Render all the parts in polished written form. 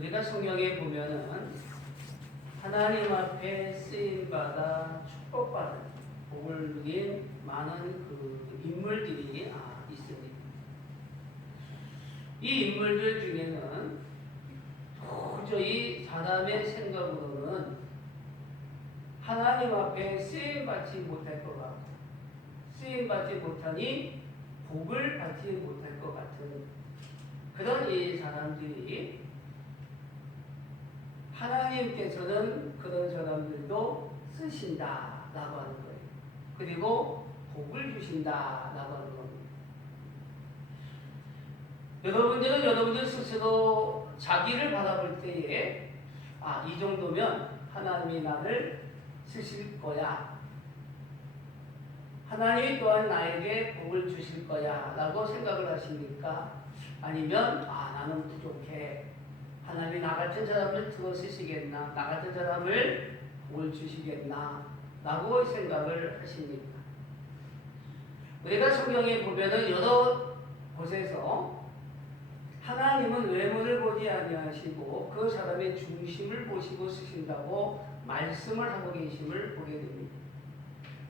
우리가 성경에 보면은 하나님 앞에 쓰임받아 축복받은 복을 누린 많은 그 인물들이 있습니다. 이 인물들 중에는 도저히 사람의 생각으로는 하나님 앞에 쓰임받지 못할 것 같고 쓰임받지 못하니 복을 받지 못할 것 같은 그런 이 사람들이 하나님께서는 그런 사람들도 쓰신다라고 하는 거예요. 그리고 복을 주신다라고 하는 겁니다. 여러분들은 여러분들 스스로 자기를 바라볼 때에 이 정도면 하나님이 나를 쓰실 거야. 하나님이 또한 나에게 복을 주실 거야 라고 생각을 하십니까? 아니면 나는 부족해. 하나님이 나 같은 사람을 들어 쓰시겠나? 나 같은 사람을 복을 주시겠나? 라고 생각을 하십니까? 우리가 성경에 보면은 여러 곳에서 하나님은 외모를 보지 아니하시고 그 사람의 중심을 보시고 쓰신다고 말씀을 하고 계심을 보게 됩니다.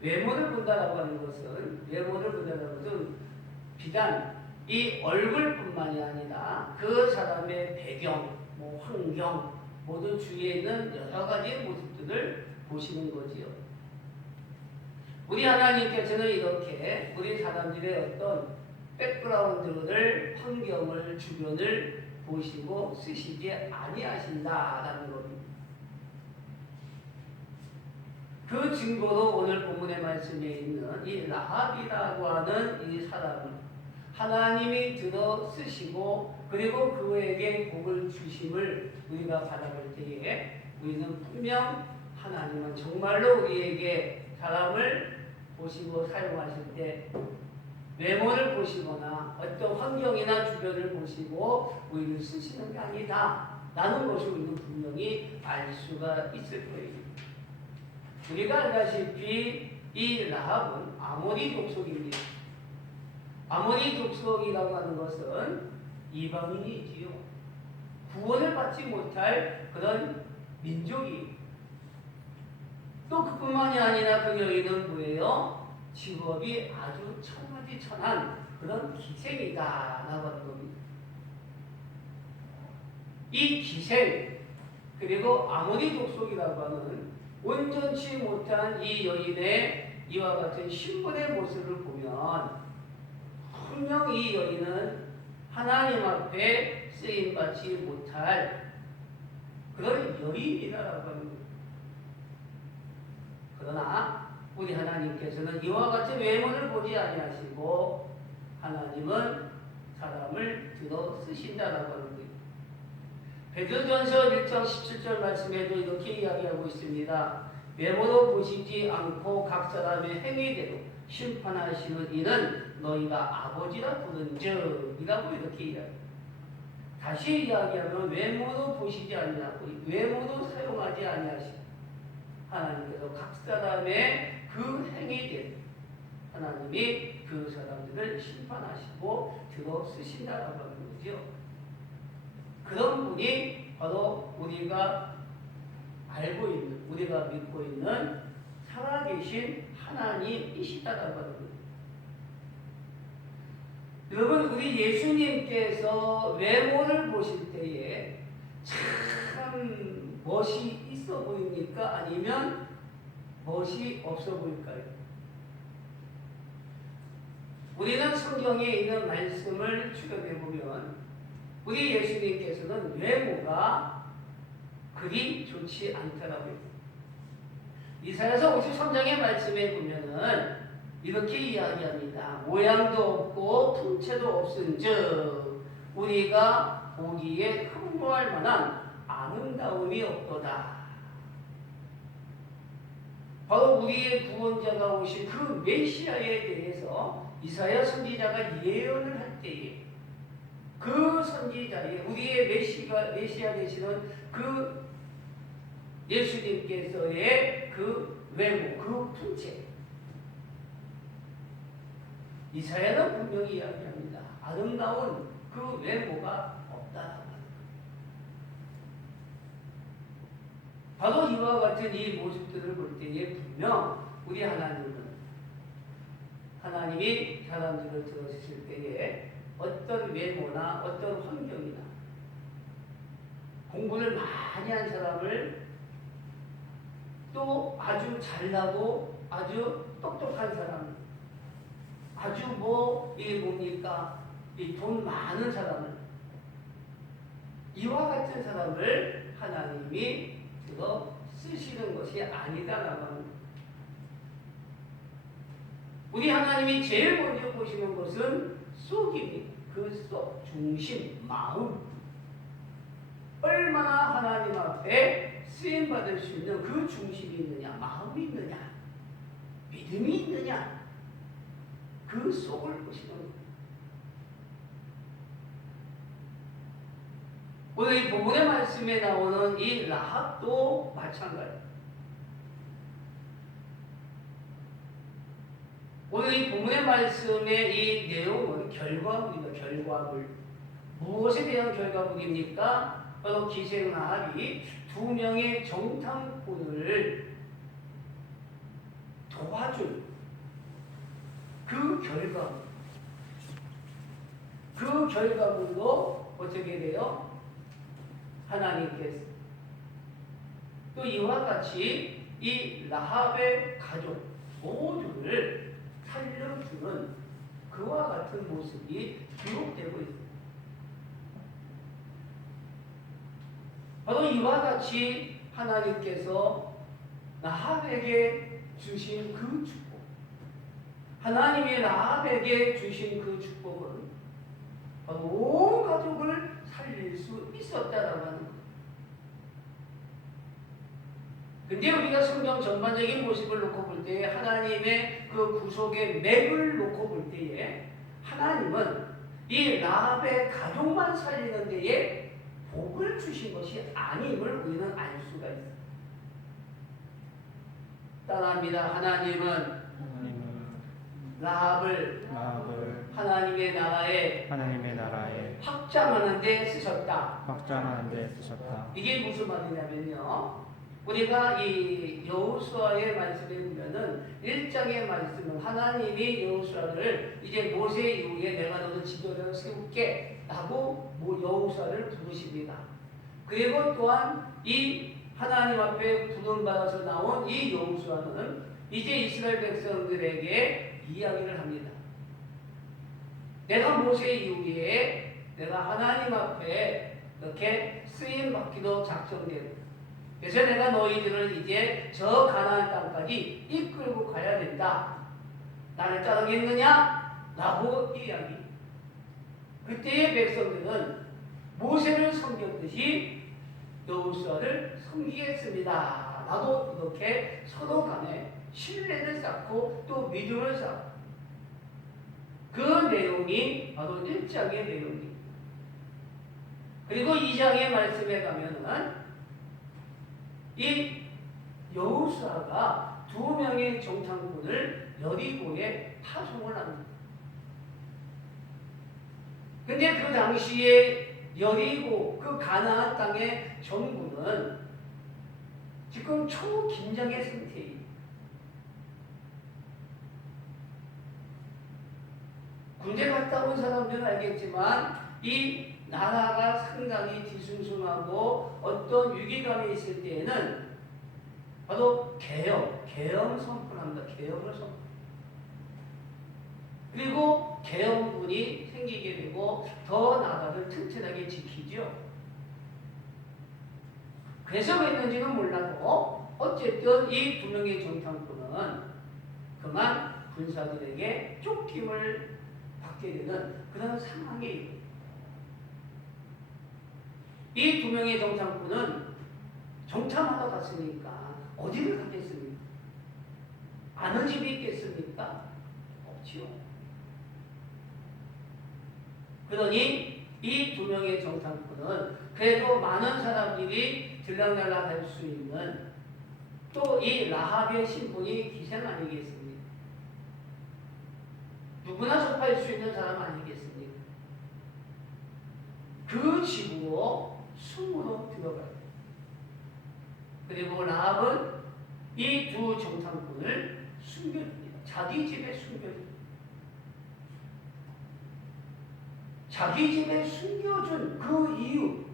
외모를 본다라고 하는 것은 비단 이 얼굴뿐만이 아니라 그 사람의 배경, 환경, 모든 주위에 있는 여러 가지의 모습들을 보시는 거지요. 우리 하나님께서는 이렇게 우리 사람들의 어떤 백그라운드를, 환경을, 주변을 보시고 쓰시지 아니하신다라는 겁니다. 그 증거로 오늘 본문의 말씀에 있는 이 라합이라고 하는 이 사람은 하나님이 들어 쓰시고 그리고 그에게 복을 주심을 우리가 바라볼 때에 우리는 분명 하나님은 정말로 우리에게 사람을 보시고 사용하실 때 외모를 보시거나 어떤 환경이나 주변을 보시고 우리를 쓰시는 게 아니다 라는 것을 우리는 분명히 알 수가 있을 거예요. 우리가 알다시피 이 라합은 아모리 족속입니다. 아모리 족속이라고 하는 것은 이방인이지요. 구원을 받지 못할 그런 민족이 또 그뿐만이 아니라 그 여인은 뭐예요? 직업이 아주 천하디천한 그런 기생이다라고 하는 겁니다. 이 기생 그리고 아모리 족속이라고 하는 온전치 못한 이 여인의 이와 같은 신분의 모습을 보면 분명 이 여인은 하나님 앞에 쓰임받지 못할 그런 여인이라고 하는 거예요. 그러나 우리 하나님께서는 이와 같은 외모를 보지 아니하시고 하나님은 사람을 들어 쓰신다라고 하는 거예요. 베드로전서 1장 17절 말씀에도 이렇게 이야기하고 있습니다. 외모로 보시지 않고 각 사람의 행위대로 심판하시는 이는 너희가 아버지라 부른즉 이라고 이렇게 이야기합니다. 다시 이야기하면 외모로 보시지 아니하고 외모로 사용하지 아니하시고 하나님께서 각 사람의 그 행위대로 하나님이 그 사람들을 심판하시고 들어 쓰신다라고 하는 거죠. 그런 분이 바로 우리가 알고 있는, 우리가 믿고 있는 살아계신 하나님이시다라고 하는 거예요. 여러분, 우리 예수님께서 외모를 보실 때에 참 멋이 있어 보입니까? 아니면 멋이 없어 보일까요? 우리는 성경에 있는 말씀을 추격해 보면 우리 예수님께서는 외모가 그리 좋지 않더라고요. 이사야서 53장의 말씀에 보면은 이렇게 이야기합니다. 모양도 없고 품체도 없은즉 우리가 보기에 흠모할 만한 아름다움이 없도다. 바로 우리의 구원자가 오신 그 메시아에 대해서 이사야 선지자가 예언을 할 때에 그 선지자의 우리의 메시아 되시는 그 예수님께서의 그 외모, 그 품체 이사야는 분명히 이야기합니다. 아름다운 그 외모가 없다라고 합니다. 바로 이와 같은 이 모습들을 볼 때에 분명 우리 하나님이 사람들을 들어주실 때에 어떤 외모나 어떤 환경이나 공부를 많이 한 사람을 또 아주 잘나고 아주 똑똑한 사람, 아주 이 돈 많은 사람을, 이와 같은 사람을 하나님이 들어 쓰시는 것이 아니다라고 하는 거예요. 우리 하나님이 제일 먼저 보시는 것은 속입니다. 그 속, 중심, 마음. 얼마나 하나님 앞에 쓰임받을 수 있는 그 중심이 있느냐, 마음이 있느냐, 믿음이 있느냐, 그 속을 보시는 거예요. 오늘 이 본문의 말씀에 나오는 이 라합도 마찬가지예요. 오늘 이 본문의 말씀의 이 내용은 결과물입니다. 결과물. 무엇에 대한 결과물입니까? 바로 기생라합이 2명의 정탐꾼을 도와준 그 결과물. 그 결과물로 어떻게 돼요? 하나님께서 또 이와 같이 이 라합의 가족 모두를 살려주는 그와 같은 모습이 기록되고 있습니다. 바로 이와 같이 하나님께서 라합에게 주신 그 축복, 하나님이 라합에게 주신 그 축복은 바로 온 가족을 살릴 수 있었다라고 하는 거예요. 근데 우리가 성경 전반적인 모습을 놓고 볼 때에 하나님의 그 구속의 맥을 놓고 볼 때에 하나님은 이 라합의 가족만 살리는 데에 복을 주신 것이 아님을 우리는 알 수가 있습니다. 따라합니다. 하나님은 라합을 하나님의 나라에 확장하는 데 쓰셨다. 이게 무슨 말이냐면요. 우리가 이 여호수아의 말씀에 보면은 1장의 말씀은 하나님이 여호수아를 이제 모세 이후에 내가 너를 지도자로 세울게 라고 여호수아를 부르십니다. 그리고 또한 이 하나님 앞에 부름받아서 나온 이 여호수아는 이제 이스라엘 백성들에게 이야기를 합니다. 내가 모세 이후에 내가 하나님 앞에 이렇게 쓰임받기로 작정되고 그래서 내가 너희들을 이제 저 가나안 땅까지 이끌고 가야 된다. 나를 따르겠느냐? 라고 이야기. 그때의 백성들은 모세를 섬겼듯이 여호수아를 섬기겠습니다. 라고 이렇게 서로 간에 신뢰를 쌓고 또 믿음을 쌓고 그 내용이 바로 1장의 내용입니다. 그리고 2장의 말씀에 가면은 이 여호수아가 2명의 정탐꾼을 여리고에 파송을 합니다. 근데 그 당시에 여리고 그 가나안 땅의 정부는 지금 초긴장의 상태예요. 군대 갔다 온 사람들은 알겠지만 이 나라가 상당히 뒤숭숭하고 어떤 위기감이 있을 때에는 바로 계엄 선포합니다. 계엄을 선포. 그리고 계엄군이 생기게 되고 더 나라를 튼튼하게 지키죠. 그래서 그랬는지는 몰라도 어쨌든 이 2명의 정탐꾼은 그만 군사들에게 쫓김을 받게 되는 그런 상황이에요. 이 2명의 정탐꾼은 정탐하러 갔으니까 어디를 가겠습니까? 아는 집이 있겠습니까? 없지요. 그러니 이 2명의 정탐꾼은 그래도 많은 사람들이 들락날락 할 수 있는 또 이 라합의 신분이 기생 아니겠습니까? 누구나 접할 수 있는 사람 아니겠습니까? 그 집으로 숨으로 들어가요. 그리고 라합은 이 두 정탐꾼을 숨겨줍니다. 자기 집에 숨겨줍니다. 자기 집에 숨겨준 그 이유,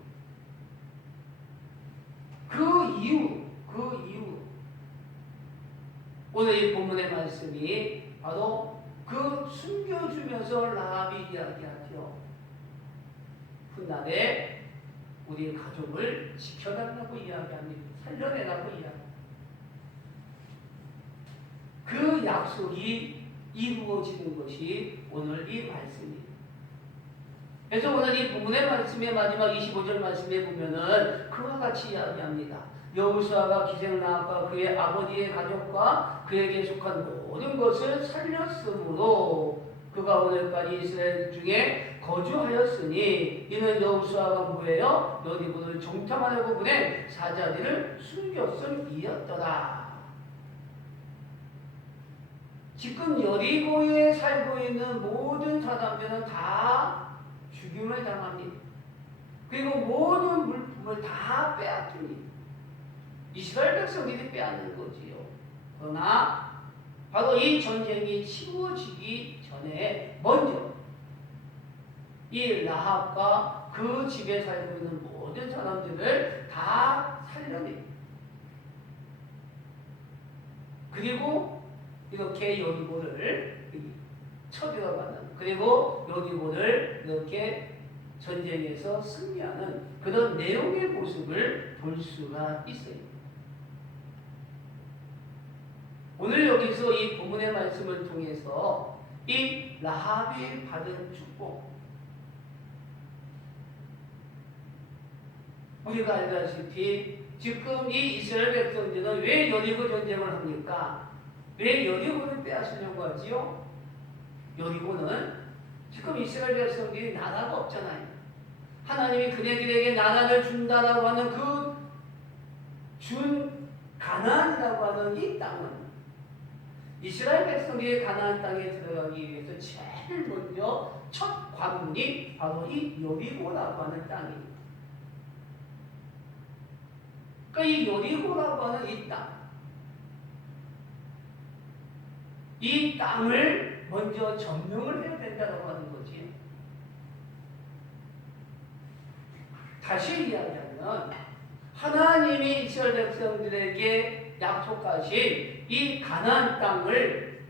오늘 이 본문의 말씀이 바로 그 숨겨주면서 라합이 이야기하죠. 훗날에 우리 가족을 지켜달라고 이야기합니다. 살려내라고 이야기합니다. 그 약속이 이루어지는 것이 오늘 이 말씀입니다. 그래서 오늘 이 본문의 말씀의 마지막 25절 말씀에 보면은 그와 같이 이야기합니다. 여호수아가 기생라합과 그의 아버지의 가족과 그에게 속한 모든 것을 살렸으므로 그가 오늘까지 이스라엘 중에 거주하였으니 이는 여호수아가 뭐예요? 여리고를 정탐하려고 보낸 사자들을 숨겼음이었더라. 지금 여리고에 살고 있는 모든 사람들은 다 죽임을 당합니다. 그리고 모든 물품을 다 빼앗깁니다. 이스라엘 백성들이 빼앗는 거지요. 그러나 바로 이 전쟁이 치루어지기 전에 먼저 이 라합과 그 집에 살고 있는 모든 사람들을 다 살려냅니다. 그리고 이렇게 여리고를 쳐들어가는, 그리고 여리고를 이렇게 전쟁에서 승리하는 그런 내용의 모습을 볼 수가 있어요. 오늘 여기서 이 본문의 말씀을 통해서 이 라합이 받은 축복, 우리가 알다시피 지금 이 이스라엘 백성들은 왜 여리고 전쟁을 합니까? 왜 여리고를 빼앗으려고 하지요? 여리고는 지금 이스라엘 백성들이 나라가 없잖아요. 하나님이 그네들에게 나라를 준다라고 하는 그 준 가나안이라고 하는 이 땅은 이스라엘 백성들이 가나안 땅에 들어가기 위해서 제일 먼저 첫 관문이 바로 이 여리고라고 하는 땅입니다. 그러니까 이 여리고라고 하는 이 땅, 이 땅을 먼저 점령을 해야 된다고 하는 거지. 다시 이야기하면 하나님이 이스라엘 백성들에게 약속하신 이 가나안 땅을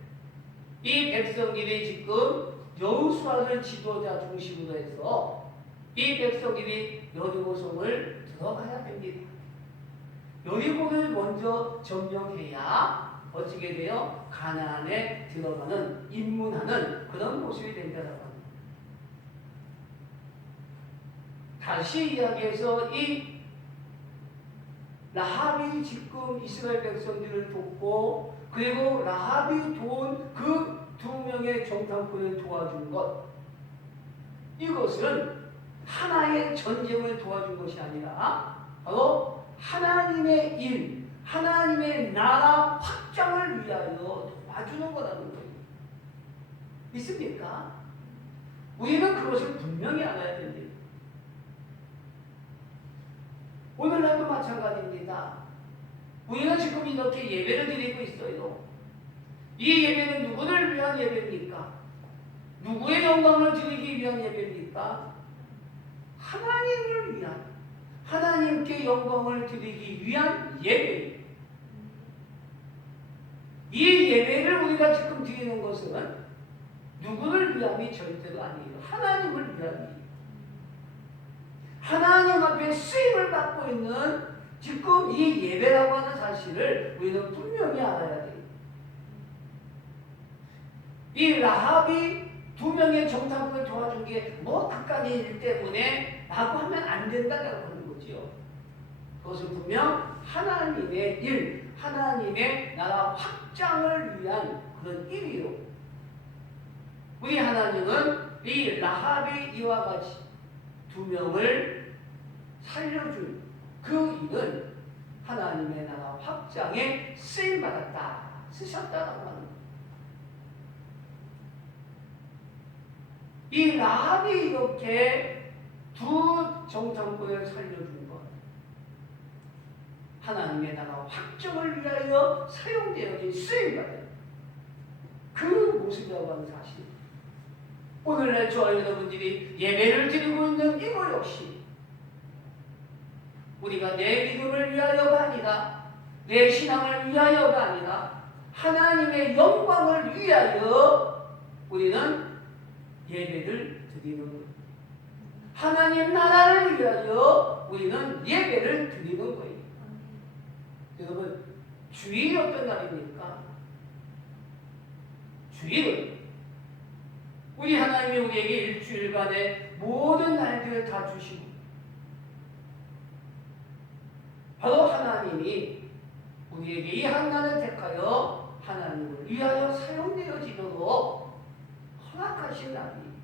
이 백성들이 지금 여호수아를 지도자 중심으로 해서 이 백성들이 여리고성을 들어가야 됩니다. 여리고를 먼저 점령해야 어떻게 돼요? 가나안에 들어가는, 입문하는 그런 모습이 된다고 합니다. 다시 이야기해서 이 라합이 지금 이스라엘 백성들을 돕고, 그리고 라합이 도운 그 두 명의 정탐꾼을 도와준 것, 이것은 하나의 전쟁을 도와준 것이 아니라 바로 하나님의 일, 하나님의 나라 확장을 위하여 도와주는 거라는 거예요. 믿습니까? 우리는 그것을 분명히 알아야 됩니다. 오늘날도 마찬가지입니다. 우리는 지금 이렇게 예배를 드리고 있어요. 이 예배는 누구를 위한 예배입니까? 누구의 영광을 드리기 위한 예배입니까? 하나님을 위한, 하나님께 영광을 드리기 위한 예배입니다. 이 예배를 우리가 지금 드리는 것은 누구를 위함이 절대로 아니에요. 하나님을 위함이에요. 하나님 앞에 쓰임을 받고 있는 지금 이 예배라고 하는 사실을 우리는 분명히 알아야 돼요. 이 라합이 두 명의 정탐꾼을 도와준 게 뭐 극간의 일 때문에 라고 하면 안 된다고 하는 거지요. 그것은 분명 하나님의 일, 하나님의 나라 확장을 위한 그런 일이요. 우리 하나님은 이 라합이 이와 같이 두 명을 살려준 그 일은 하나님의 나라 확장에 쓰임받았다, 쓰셨다라고 하는 거예요. 이 라합이 이렇게 두 정탐꾼을 살려준 것, 하나님의 나라 확정을 위하여 사용되어진 쓰임받은 그 모습이라고 하는 사실. 오늘날 저와 여러분들이 예배를 드리고 있는 이거 역시 우리가 내 믿음을 위하여가 아니라 내 신앙을 위하여가 아니라 하나님의 영광을 위하여 우리는 예배를 드리는 거예요. 하나님 나라를 위하여 우리는 예배를 드리는 거예요. 여러분, 주일이 어떤 날입니까? 주일은 우리 하나님이 우리에게 일주일간의 모든 날들을 다 주시고 바로 하나님이 우리에게 이 한 날을 택하여 하나님을 위하여 사용되어지도록 허락하신 날입니다.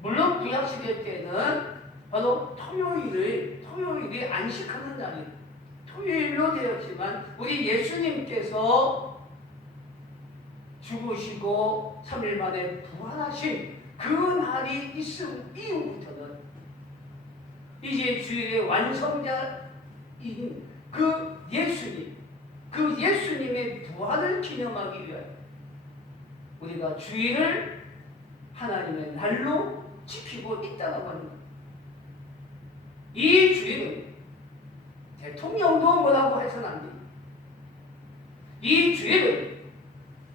물론 구약시대 때는 바로 토요일이 안식하는 날이 토요일로 되었지만 우리 예수님께서 죽으시고 3일 만에 부활하신 그 날이 있음 이후부터는 이제 주일의 완성자인 그 예수님의 부활을 기념하기 위하여 우리가 주일을 하나님의 날로 지키고 있다고 하는 것. 이 주일은 대통령도 뭐라고 해서는 안 됩니다. 이 주일은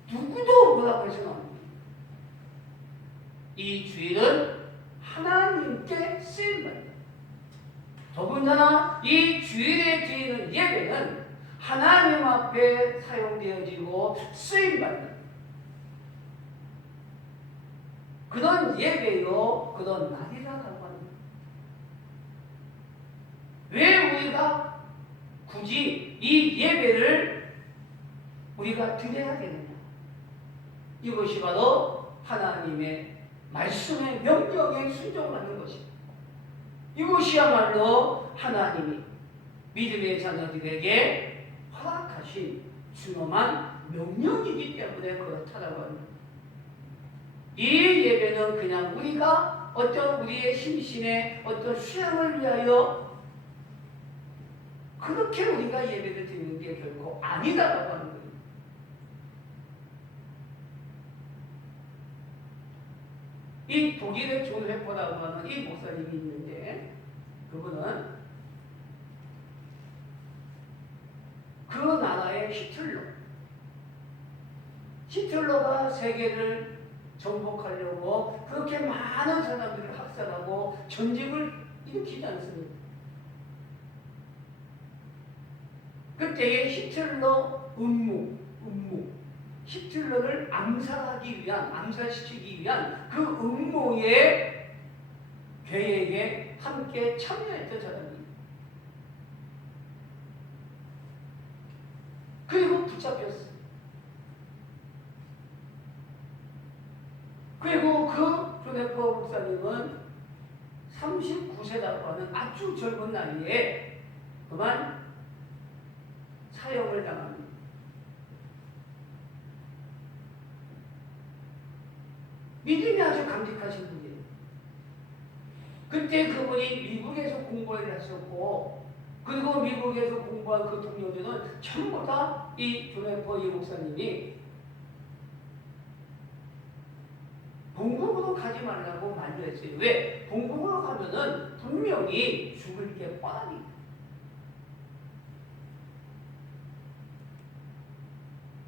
누구도 뭐라고 해서는 안 됩니다. 이 주일은 하나님께 쓰임받는, 더군다나 이 주일에 드리는 예배는 하나님 앞에 사용되어지고 쓰임받는 그런 예배요, 그런 날이라고 합니다. 왜 우리가 굳이 이 예배를 우리가 드려야 되느냐? 이것이 바로 하나님의 말씀의 명령에 순종하는 것입니다. 이것이야말로 하나님이 믿음의 자녀들에게 허락하신 준엄한 명령이기 때문에 그렇다라고 합니다. 이 예배는 그냥 우리가 어떤 우리의 심신의 어떤 수양을 위하여 그렇게 우리가 예배를 드리는 게 결코 아니다라고 하는 거예요. 이 독일의 존 회퍼라고 하는 이 목사님이 있는데 그분은 그 나라의 히틀러가 세계를 정복하려고 그렇게 많은 사람들을 학살하고 전쟁을 일으키지 않습니까? 그때의 히틀러 히틀러를 암살시키기 위한 그 음모의 계획에 함께 참여했던 사람입니다. 그리고 붙잡혔어요. 그리고 그 조네퍼 목사님은 39세라고 하는 아주 젊은 나이에 그만 사형을 당합니다. 믿음이 아주 강직하신 분이에요. 그때 그분이 미국에서 공부를 했었고 그리고 미국에서 공부한 그 동료들은 전부 다 이 조네퍼 이 목사님이 본국으로 가지 말라고 만류했어요. 왜? 본국으로 가면은 분명히 죽을 게 뻔하니까.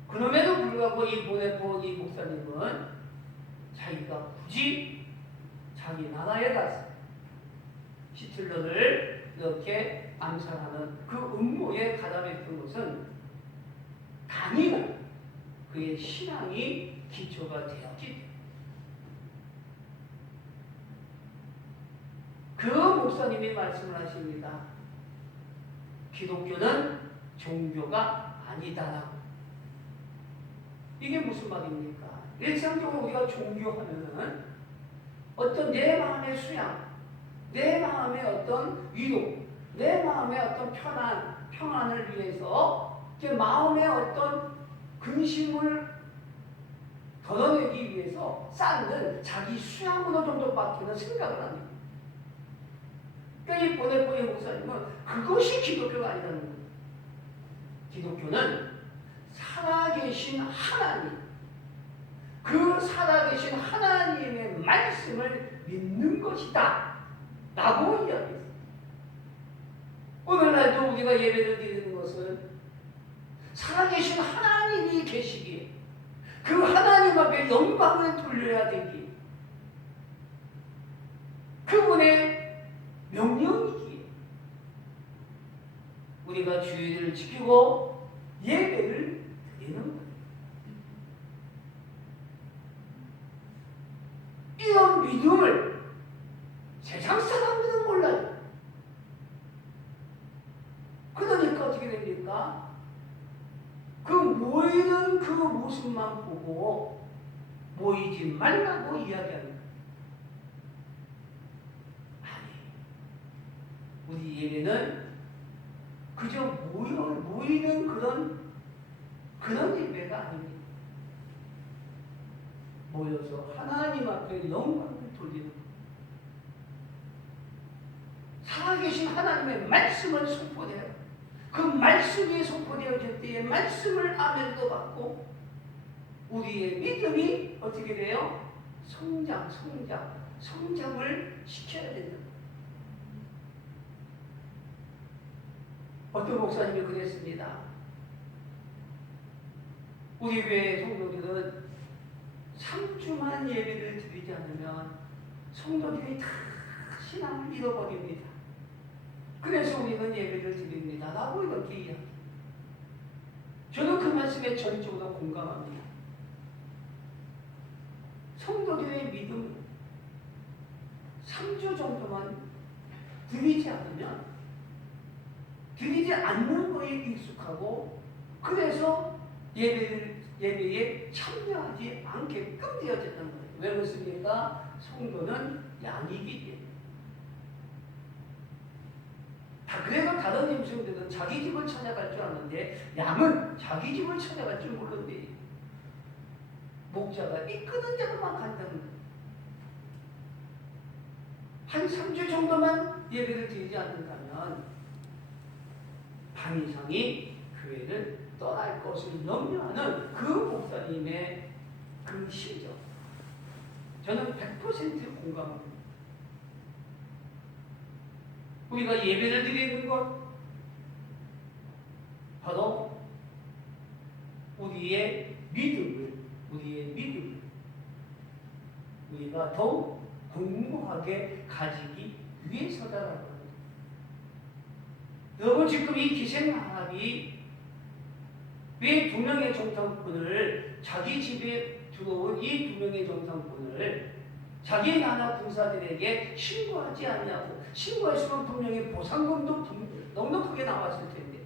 그럼에도 불구하고 이 조네퍼 이 목사님은 자기가 굳이 자기 나라에 가서 히틀러를 이렇게 암살하는 그 음모에 가담했던 것은 강인한 그의 신앙이 기초가 되었기 때문에 그 목사님이 말씀을 하십니다. 기독교는 종교가 아니다라고. 이게 무슨 말입니까? 일상적으로 우리가 종교하면은 어떤 내 마음의 수양, 내 마음의 어떤 위로, 내 마음의 어떤 평안을 위해서 제 마음의 어떤 근심을 덜어내기 위해서 쌓는 자기 수양으로 정도밖에는 생각을 안 해요. 이 보네포의 목사님은 그것이 기독교가 아니라는 거예요. 기독교는 살아계신 하나님, 그 살아계신 하나님의 말씀을 믿는 것이다 라고 이야기했어요. 오늘날도 우리가 예배를 드리는 것은 살아계신 하나님이 계시기에 그 하나님 앞에 영광을 돌려야 되기에 그분의 명령이기에 우리가 주의를 지키고 예배를 드리는 거예요. 이런 믿음을 세상 사람들은 몰라요. 그러니까 어떻게 됩니까? 그 모이는 그 모습만 보고 모이지 말라고 이야기합니다. 아니, 우리 예배는 그저 모이는 그런 예배가 아닙니다. 모여서 하나님 앞에 영광을 돌리는 것. 살아계신 하나님의 말씀을 선포해요. 그 말씀이 선포되어질 때에 말씀을 아멘도 받고 우리의 믿음이 어떻게 돼요? 성장을 시켜야 된다. 어떤 목사님이 그랬습니다. 우리 교회 성도들은 3주만 예배를 드리지 않으면 성도들이 다 신앙을 잃어버립니다. 그래서 우리는 예배를 드립니다 라고 이렇게 이야기해요. 저는 그 말씀에 전적으로 공감합니다. 성도들의 믿음 3주 정도만 드리지 않는 거에 익숙하고 그래서 예배에 참여하지 않게끔 되어졌던 거예요. 왜 그렇습니까? 성도는 양이기 때문에. 그래도 다른 임신들은 자기 집을 찾아갈 줄 아는데 양은 자기 집을 찾아갈 줄 모르는데 목자가 이끄는 데로만 간다는 거예요. 한 3주 정도만 예배를 드리지 않는다면 반 이상이 교회를 떠날 것을 염려하는 그 목사님의 그 심정, 저는 100% 공감합니다. 우리가 예배를 드리는 것 바로 우리의 믿음을 우리가 더욱 공고하게 가지기 위해서다라고 합니다. 여러분, 지금 이 기생라합이 왜 2명의 정탐꾼을 자기 집에 들어온 이 2명의 정탐꾼을 자기 나라 군사들에게 신고하지 않냐고. 신고했으면 분명히 보상금도 넉넉하게 나왔을 텐데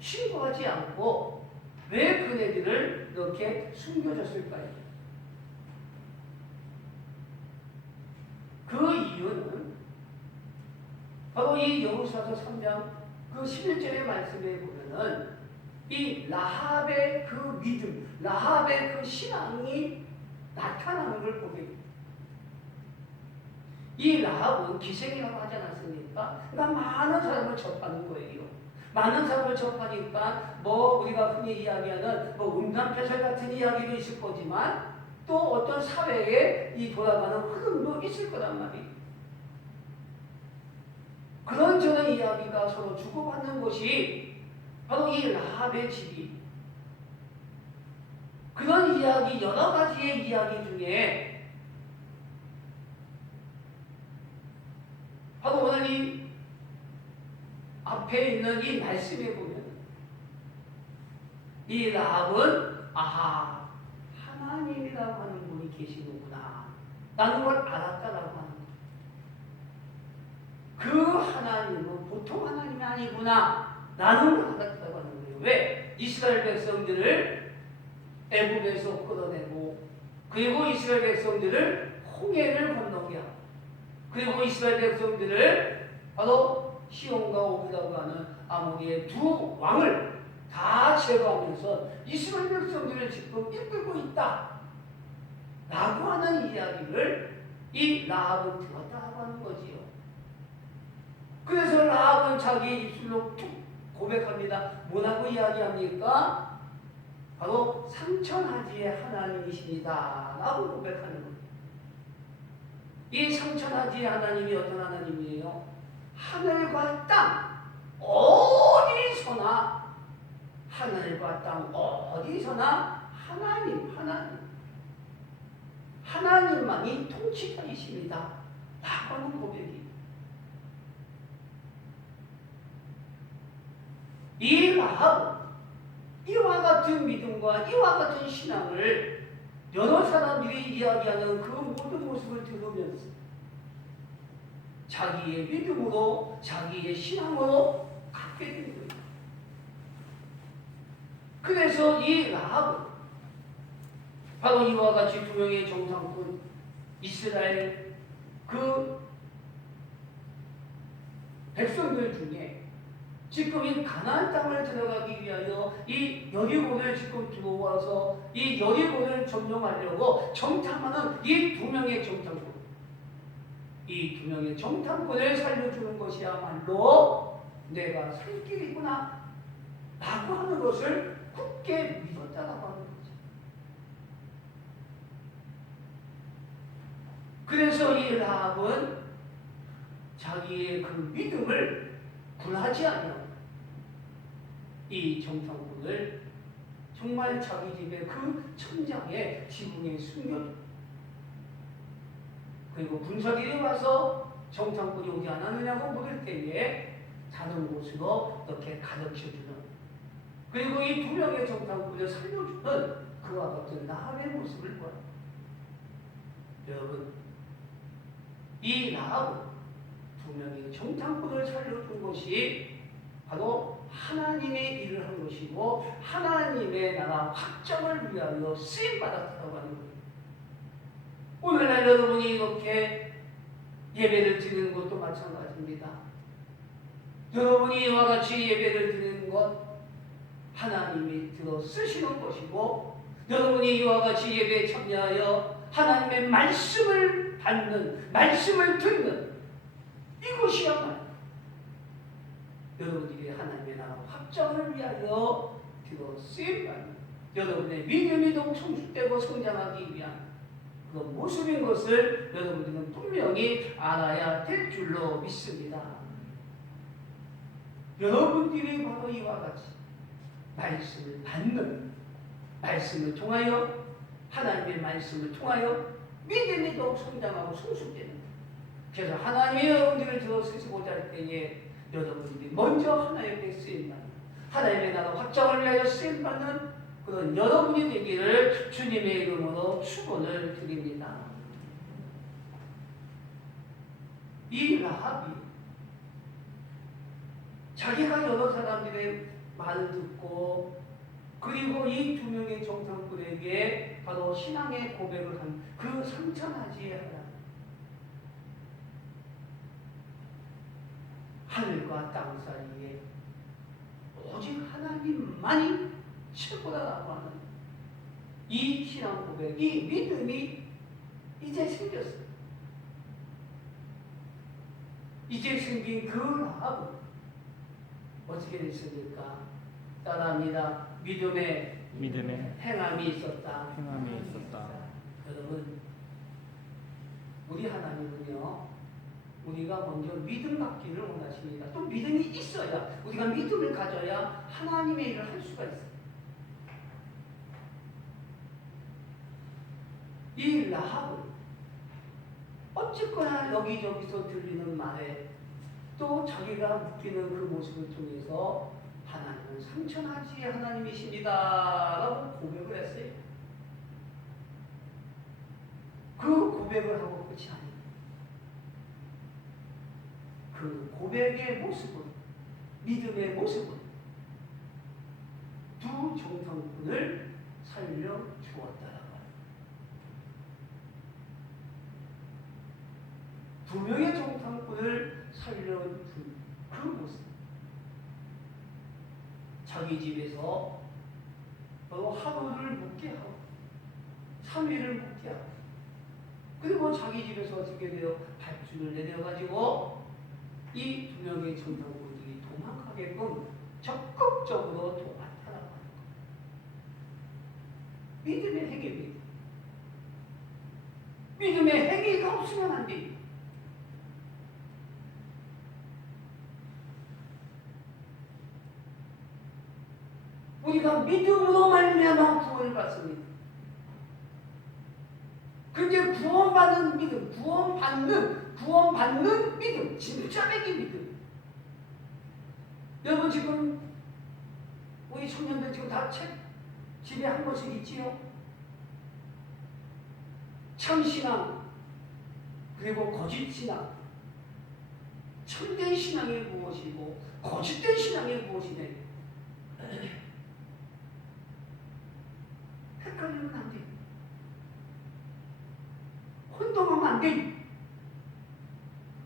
신고하지 않고 왜 그네들을 이렇게 숨겨줬을까요? 그 이유는 바로 이 여호수아서 3장 그 11절의 말씀에 보면은 이 라합의 그 믿음, 라합의 그 신앙이 나타나는 걸 보게 됩니다. 이 라합은 기생이라고 하지 않았습니까? 그러니까 많은 사람을 접하는 거예요. 많은 사람을 접하니까 우리가 흔히 이야기하는 음담패설 같은 이야기도 있을 거지만 또 어떤 사회에 이 돌아가는 흐름도 있을 거란 말이에요. 그런 저런 이야기가 서로 주고받는 것이 바로 이 라합의 집이 그런 이야기, 여러 가지의 이야기 중에 바로 오늘 이 앞에 있는 이 말씀에 보면 이 라합은 하나님이라고 하는 분이 계시는구나 라는 걸 알았다라고 하는 거예요. 그 하나님은 보통 하나님이 아니구나 라는 걸 알았다고 하는 거예요. 왜? 이스라엘 백성들을 애굽에서 끌어내고 그리고 이스라엘 백성들을 홍해를 건너게 하고 그리고 이스라엘 백성들을 바로 시온과 오그라고 하는 아모리의 두 왕을 다 제거하면서 이스라엘 백성들을 지금 이끌고 있다 라고 하는 이야기를 이 라합은 들었다고 하는 거지요. 라합은 자기 입술로 툭 고백합니다. 뭐라고 이야기합니까? 바로 상천하지의 하나님이십니다 라고 고백하는 거예요. 이 상천하지의 하나님이 어떤 하나님이에요? 하늘과 땅 어디서나, 하늘과 땅 어디서나 하나님만이 통치자이십니다 라고 하는 고백이. 이 라합은 이와 같은 믿음과 이와 같은 신앙을 여러 사람들이 이야기하는 그 모든 모습을 들으면서 자기의 믿음으로, 자기의 신앙으로 갖게 된 거예요. 그래서 이 라합은 바로 이와 같이 두 명의 정상군 이스라엘 그 백성들 중에 지금 이 가나안 땅을 들어가기 위하여 이 여리고를 지금 들어와서 이 여리고를 점령하려고 정탐하는 이 두 명의 정탐꾼, 이 두 명의 정탐꾼을 살려주는 것이야말로 내가 살 길이구나 라고 하는 것을 굳게 믿었다라고 하는 거죠. 그래서 이 라합은 자기의 그 믿음을 굴하지 않는 이 정탐꾼을 정말 자기 집의 그 천장에 지붕에 숨겨둔, 그리고 군사들이 와서 정탐꾼이 오지 않았느냐고 물을 때에 다른 곳으로 이렇게 가르쳐주는, 그리고 이 두 명의 정탐꾼을 살려주는 그와 같은 라합의 모습을 보아요. 여러분, 이 라합은 두 명의 정탐꾼을 살려준 것이 바로 하나님의 일을 한 것이고 하나님의 나라 확장을 위하여 쓰임받았다고 하는 거예요. 오늘날 여러분이 이렇게 예배를 드리는 것도 마찬가지입니다. 여러분이 이와 같이 예배를 드리는 것 하나님이 들어 쓰시는 것이고, 여러분이 이와 같이 예배에 참여하여 하나님의 말씀을 받는, 말씀을 듣는 이것이야말로 여러분들이 하나님의 나라 확장을 위하여 들어 쓰임받는, 여러분의 믿음이 더욱 성숙되고 성장하기 위한 그런 모습인 것을 여러분들은 분명히 알아야 될 줄로 믿습니다. 여러분들이 바로 이와 같이 말씀을 받는, 말씀을 통하여, 하나님의 말씀을 통하여 믿음이 더욱 성장하고 성숙되는, 그래서 하나님이 여러분들을 들어 쓰시고자 할 때에 여러분들이 먼저 하나님께 쓰임받는, 하나님의 나라 확장을 위하여 쓰임받는 그런 여러분이 되기를 주님의 이름으로 축원을 드립니다. 이 라합이 자기가 여러 사람들의 말을 듣고, 그리고 이 두 명의 정탐꾼에게 바로 신앙의 고백을 한 그 상천하지의 하늘과 땅 사이에 오직 하나님만이 최고다라고 하는 이 신앙 고백, 이 믿음이 이제 생겼어요. 이제 생긴 그 라합은 어떻게 됐습니까? 따라합니다. 믿음에 행함이 있었다. 여러분, 우리 하나님은요, 우리가 먼저 믿음 갖기를 원하십니다. 또 믿음이 있어야, 우리가 믿음을 가져야 하나님의 일을 할 수가 있어요. 이 라합은 어쨌거나 여기저기서 들리는 말에 또 자기가 웃기는 그 모습을 통해서 하나님은 상천하지의 하나님이십니다 라고 고백을 했어요. 그 고백을 하고 끝이 아닙니다. 그 고백의 모습은, 믿음의 모습은 두 정탐꾼을 살려주었다라고 합니다. 두 명의 정탐꾼을 살려준 그 모습, 자기 집에서 하루를 묵게 하고 3일을 묵게 하고, 그리고 자기 집에서 어떻게 돼요? 밧줄을 내려가지고 이 두 명의 청년들이 도망가게끔 적극적으로 도왔다라고 하는 거예요. 믿음의 행위입니다. 믿음의 행위가 없으면 안 돼요. 우리가 믿음으로 말미암아 구원을 받습니다. 그런데 구원받는 믿음, 구원받는 믿음, 진짜의 믿음. 여러분 지금 우리 청년들 지금 다 책 집에 한 권씩 있지요? 참신앙, 그리고 거짓신앙, 참된 신앙이 무엇이고 거짓된 신앙이 무엇이냐? 헷갈리면 안 돼요. 혼동하면 안 돼요.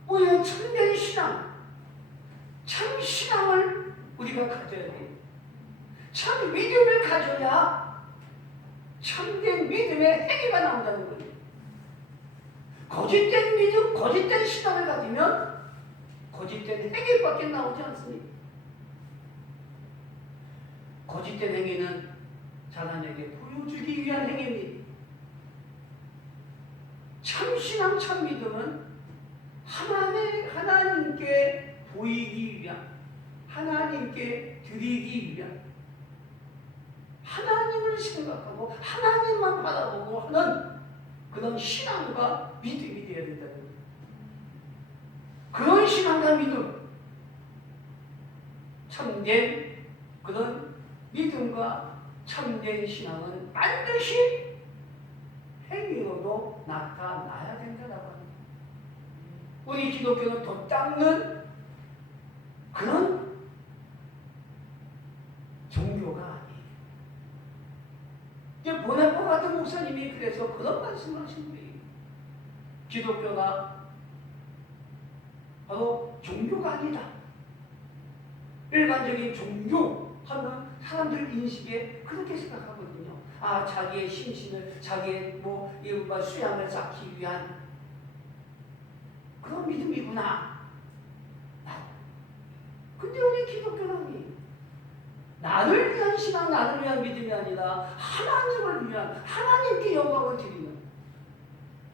우리는 참된 신앙, 참 신앙을 우리가 가져야 돼요. 참 믿음을 가져야 참된 믿음의 행위가 나온다는 거예요. 거짓된 믿음, 거짓된 신앙을 가지면 거짓된 행위밖에 나오지 않습니다. 거짓된 행위는 자신에게 보여주기 위한 행위입니다. 참신앙, 참믿음은 하나님께 보이기 위한, 하나님께 드리기 위한, 하나님을 생각하고 하나님만 바라보고 하는 그런 신앙과 믿음이 되어야 된다는 거예요. 그런 신앙과 믿음, 참된 그런 믿음과 참된 신앙은 반드시 행위로도 나타나야 된다고 합니다. 우리 기독교는 덧닦는 그런 종교가 아니에요. 이제 보네포 같은 목사님이 그래서 그런 말씀을 하신 거예요. 기독교가 바로 종교가 아니다. 일반적인 종교 하면 사람들 인식에 그렇게 생각하거든요. 아, 자기의 심신을, 자기의 수양을 쌓기 위한 그런 믿음이구나. 근데 우리 기독교는 나를 위한 신앙, 나를 위한 믿음이 아니라 하나님을 위한, 하나님께 영광을 드리는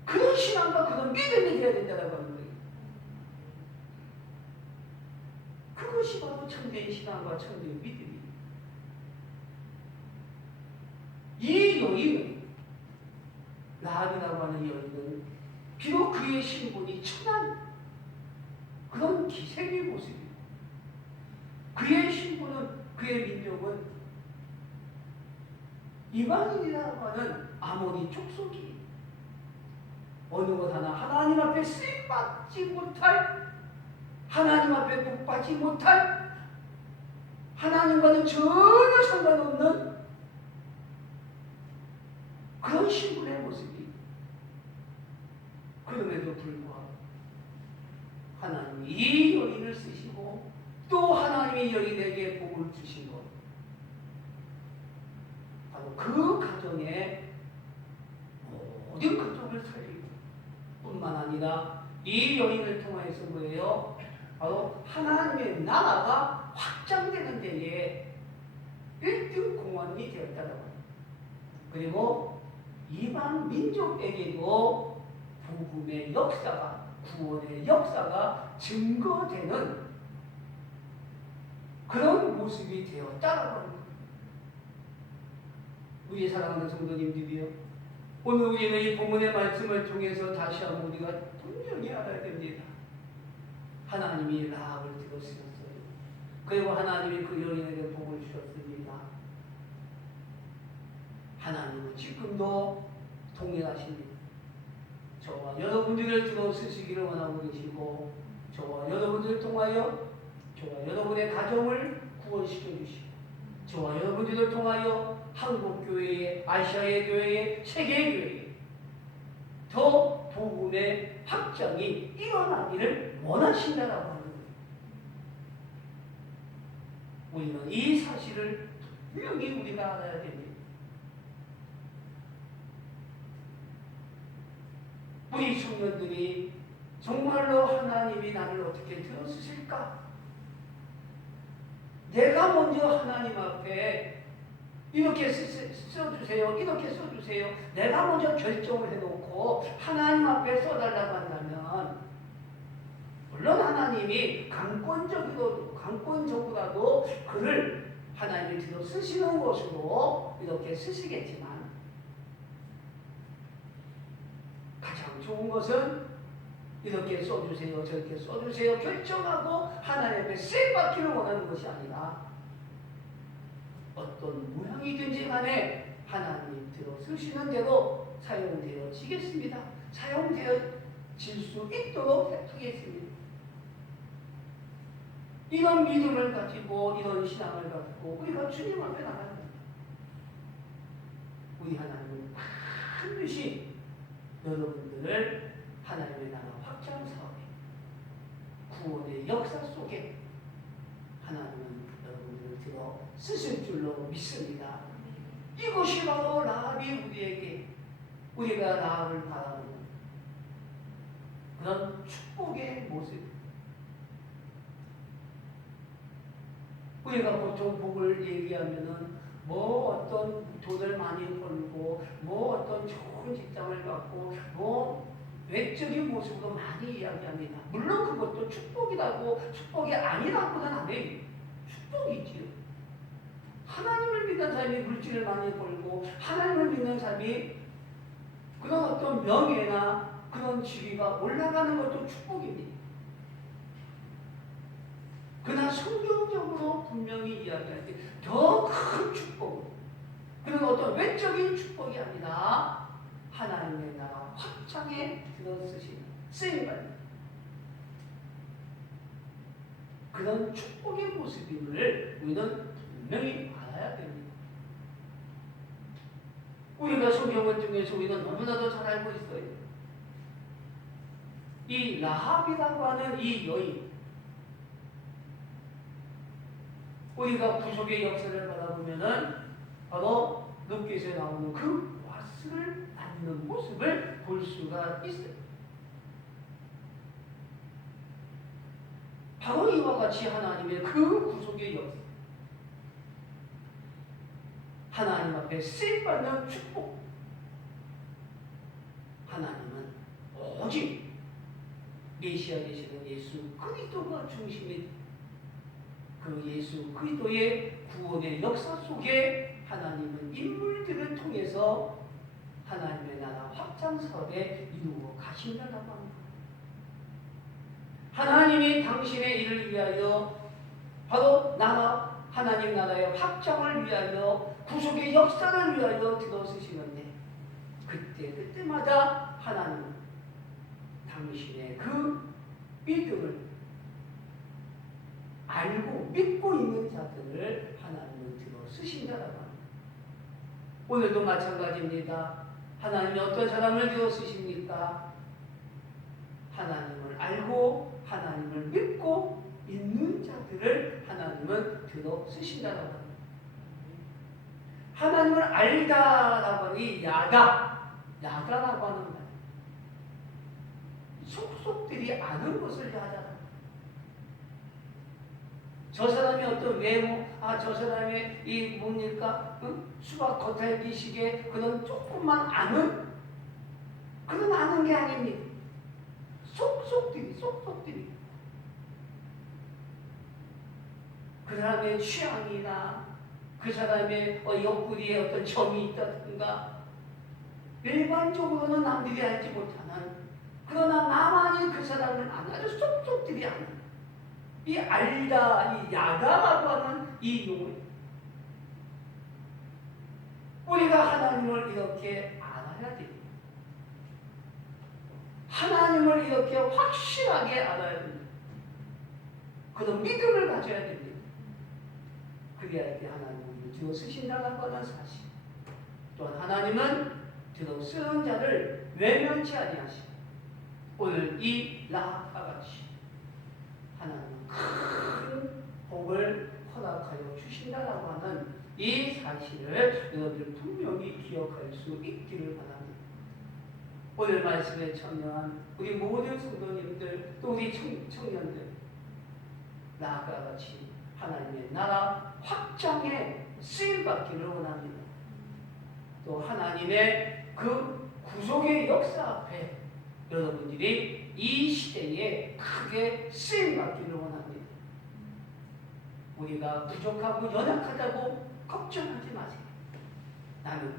그런 신앙과 그런 믿음이 되어야 된다고 하는 거예요. 그것이 바로 참된 신앙과 참된 믿음이에요. 이 여인은, 라합이라고 하는 여인은 비록 그의 신분이 천한 그런 기생의 모습이에요. 그의 신분은, 그의 민족은 이방인이라고 하는 아모리 족속이 어느 것 하나 하나님 앞에 쓰임받지 못할, 하나님 앞에 복받지 못할, 하나님과는 전혀 상관없는 그런 신분의 모습이, 그럼에도 불구하고 하나님이 이 여인을 쓰시고 또 하나님이 여인에게 복을 주신 것, 바로 그 가정의 모든 가족을 살리고 뿐만 아니라 이 여인을 통해서 뭐예요? 바로 하나님의 나라가 확장되는 데에 1등 공헌이 되었다고 합니다. 그리고 이방 민족에게도 복음의 역사가, 구원의 역사가 증거되는 그런 모습이 되었다라고 합니다. 우리 사랑하는 성도님들이요, 오늘 우리는 이 본문의 말씀을 통해서 다시 한번 우리가 분명히 알아야 됩니다. 하나님이 라합을 들으셨어요. 그리고 하나님이 그 여인에게 복을 주셨습니다. 하나님은 지금도 동일하십니다. 저와 여러분들을 들어 쓰시기를 원하고 계시고, 저와 여러분들을 통하여 저와 여러분의 가정을 구원시켜 주시고, 저와 여러분들을 통하여 한국교회에, 아시아의 교회에, 세계교회에 더 복음의 확장이 일어나기를 원하신다라고 하는 거예요. 우리는 이 사실을 분명히 우리가 알아야 됩니다. 우리 청년들이 정말로 하나님이 나를 어떻게 들어쓰실까? 내가 먼저 하나님 앞에 이렇게 써주세요, 이렇게 써주세요. 내가 먼저 결정을 해놓고 하나님 앞에 써달라고 한다면, 물론 하나님이 강권적으로도 글을 하나님이 들어 쓰시는 것으로 이렇게 쓰시겠지만, 가장 좋은 것은 이렇게 써주세요, 저렇게 써주세요 결정하고 하나님 앞에 쓰임받기를 원하는 것이 아니라, 어떤 모양이든지 간에 하나님 들어 쓰시는 대로 사용되어지겠습니다. 사용되어질 수 있도록 하겠습니다. 이런 믿음을 가지고, 이런 신앙을 가지고 우리가 주님 앞에 나가야 합니다. 우리 하나님은 반드시 여러분들을 하나님의 나라 확장 사업에, 구원의 역사 속에 하나님은 여러분들을 들어 쓰실 줄로 믿습니다. 이것이 바로 라합이 우리에게, 우리가 라합을 바라보는 그런 축복의 모습. 우리가 보통 복을 얘기하면은 뭐 어떤 돈을 많이 벌고, 뭐 어떤 좋은 직장을 갖고, 뭐 외적인 모습으로 많이 이야기합니다. 물론 그것도 축복이라고, 축복이 아니라고는 안 해요. 축복이지요. 하나님을 믿는 사람이 물질을 많이 벌고, 하나님을 믿는 사람이 그런 어떤 명예나 그런 지위가 올라가는 것도 축복입니다. 그러나 성경적으로 분명히 이야기할 때 더 큰 축복, 그런 어떤 외적인 축복이 아니라 하나님의 나라 확장에 들어쓰시는 쓰임받는 그런 축복의 모습임을 우리는 분명히 알아야 됩니다. 우리가 성경을 통해서 우리는 너무나도 잘 알고 있어요. 이 라합이라고 하는 이 여인, 우리가 구속의 역사를 바라보면은 바로 룻기서에 나오는 그 왓을 낳는 모습을 볼 수가 있어요. 바로 이와 같이 하나님의 그 구속의 역사, 하나님 앞에 쓰임받는 축복, 하나님은 오직 메시아 되시는 예수 그리스도가 중심이, 그 예수 그리스도의 구원의 역사 속에 하나님은 인물들을 통해서 하나님의 나라 확장 사업에 이루어 가신다고 합니다. 하나님이 당신의 일을 위하여, 바로 나라, 하나님 나라의 확장을 위하여, 구속의 역사를 위하여 들어쓰시는데, 그때마다 하나님은 당신의 그 믿음을 알고 믿고 있는 자들을 하나님은 들어 쓰신다라고 합니다. 오늘도 마찬가지입니다. 하나님이 어떤 사람을 들어 쓰십니까? 하나님을 알고 하나님을 믿고 있는 자들을 하나님은 들어 쓰신다라고 합니다. 하나님을 알다라고 하는 이 야다라고 하는 말, 속속들이 아는 것을 야다. 저 사람이 어떤 외모, 저 사람의 이 뭡니까? 수박 겉핥기식의 그런 조금만 아는, 그런 아는 게 아닙니다. 속속들이. 그 사람의 취향이나 그 사람의 옆구리에 어떤 점이 있다든가, 일반적으로는 남들이 알지 못하는, 그러나 나만이 그 사람을 아는, 아주 속속들이 아는, 이 알다, 이 야다라고 하는 이 용어, 우리가 하나님을 이렇게 알아야 됩니다. 하나님을 이렇게 확실하게 알아야 됩니다. 그런 믿음을 가져야 됩니다. 그래야 이렇게 하나님을 들어 쓰신다는 것은 사실. 또한 하나님은 들어 쓰는 자를 외면치 아니하시고, 오늘 이 라합과 같이 하나님은 큰 복을 허락하여 주신다라고 하는 이 사실을 여러분들 분명히 기억할 수 있기를 바랍니다. 오늘 말씀에 참여한 우리 모든 성도님들 또 우리 청년들 나아가 같이 하나님의 나라 확장에 쓰임받기를 원합니다. 또 하나님의 그 구속의 역사 앞에 여러분들이 이 시대에 크게 쓰임받기를 원합니다. 우리가 부족하고 연약하다고 걱정하지 마세요. 나는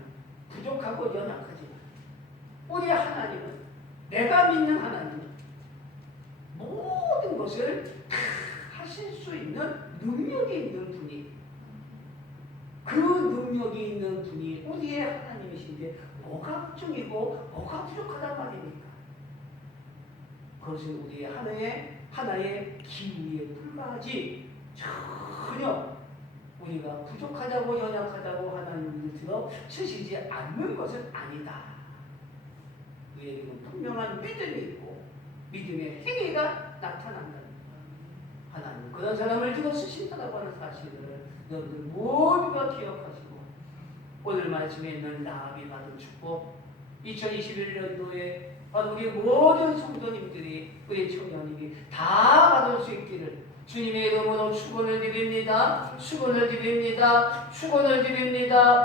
부족하고 연약하지 마. 우리 하나님은, 내가 믿는 하나님은 모든 것을 다 하실 수 있는 능력이 있는 분이, 그 능력이 있는 분이 우리의 하나님이신데 뭐가 걱정이고 뭐가 부족하단 말입니까? 그것은 우리의 하나의 기우에 불과하지 전혀 우리가 부족하다고 연약하다고 하나님을 들어 치시지 않는 것은 아니다. 우리에게는 분명한 믿음이 있고 믿음의 행위가 나타난다. 하나님 그런 사람을 들어 쓰신다고 하는 사실을 여러분들 모두가 기억하시고 오늘 말씀에 있는 나비 받은 축복 2021년도에 바로 우리 모든 성도님들이 우리 청년님이 다 받을 수 있기를 주님의 이름으로 축원을 드립니다. 축원을 드립니다. 축원을 드립니다.